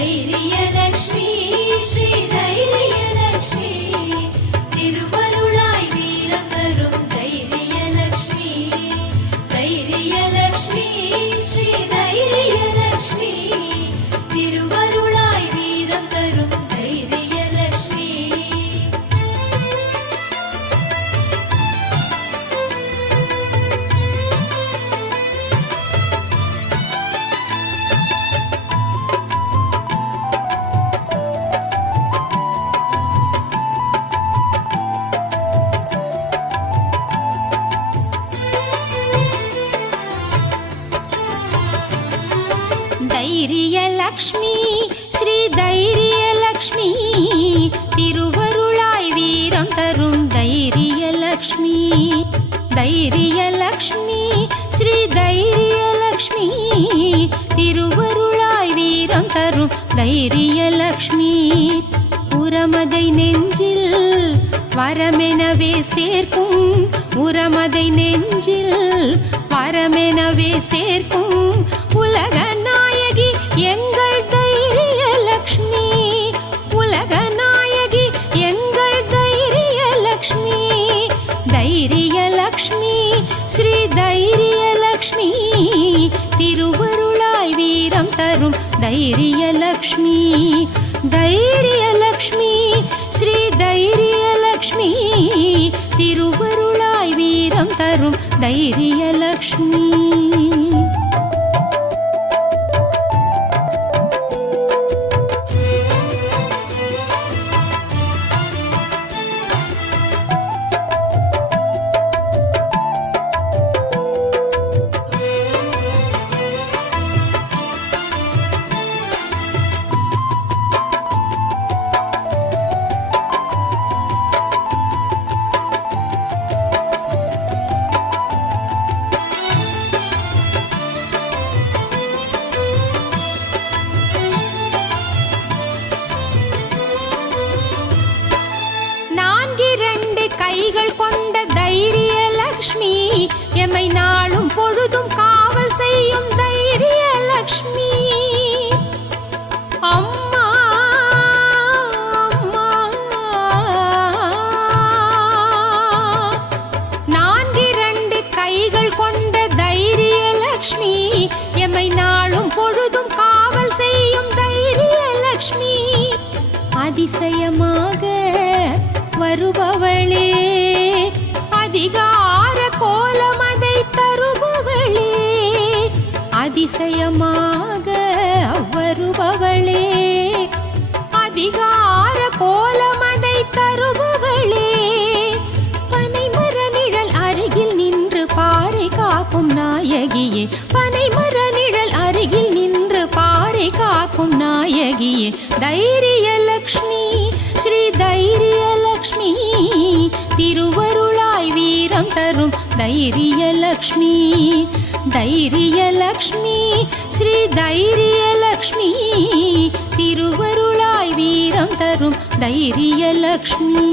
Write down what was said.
தைரியலக்ஷ்மி ஸ்ரீ தைரியலக்ஷ்மி திருவருளாய் வீரம் தரும் தைரியலக்ஷ்மி தைரியலக்ஷ்மி ஸ்ரீ தைரியலக்ஷ்மி திருவருளாய் வீரம் தரும் தைரியலக்ஷ்மி தைரியலக்ஷ்மி ஸ்ரீ தைரியலக்ஷ்மி திருவருளாய் வீரம் தரும் தைரியலக்ஷ்மி தைரியலக்ஷ்மி ஸ்ரீ தைரியலக்ஷ்மி திருவருளாய் வீரம் தரும் தைரியலக்ஷ்மி உரமதை நெஞ்சில் வரமெனவே சேர்க்கும் உரமதை நெஞ்சில் வரமெனவே சேர்க்கும் உலக நாயகி எங்கள் தைரியலக்ஷ்மி உலக நாயகி எங்கள் தைரியலக்ஷ்மி தைரியலக்ஷ்மி ஸ்ரீ தைரியலக்ஷ்மி திருவருளாய் வீரம் தரும் தைரியலக்ஷ்மி தைரியலக்ஷ்மி ஸ்ரீ தைரியலக்ஷ்மி திருவருளாய் வீரம் தரும் தைரியலக்ஷ்மி கைகள் கொண்ட தைரியலக்ஷ்மி எமை நாளும் பொழுதும் காவல் செய்யும் தைரியலக்ஷ்மி அம்மா அம்மா நான்கிரண்டு கைகள் கொண்ட தைரியலக்ஷ்மி எமை நாளும் பொழுதும் காவல் செய்யும் தைரியலக்ஷ்மி அதிசயமாக வருபவளே அதிகார கோலமதை தருபவளே அதிசயமாக வருபவளே அதிகார கோலமதை தருபவளே பனைமர நிழல் அருகில் நின்று பாறை காக்கும் நாயகியே பனைமர நிழல் அருகில் நின்று பாறை காக்கும் நாயகியே தைரியலக்ஷ்மி ஸ்ரீ தைரியலக்ஷ்மி திருவருளாய் வீரம் தரும் தைரியலக்ஷ்மி தைரியலக்ஷ்மி ஸ்ரீ தைரியலக்ஷ்மி திருவருளாய் வீரம் தரும் தைரியலக்ஷ்மி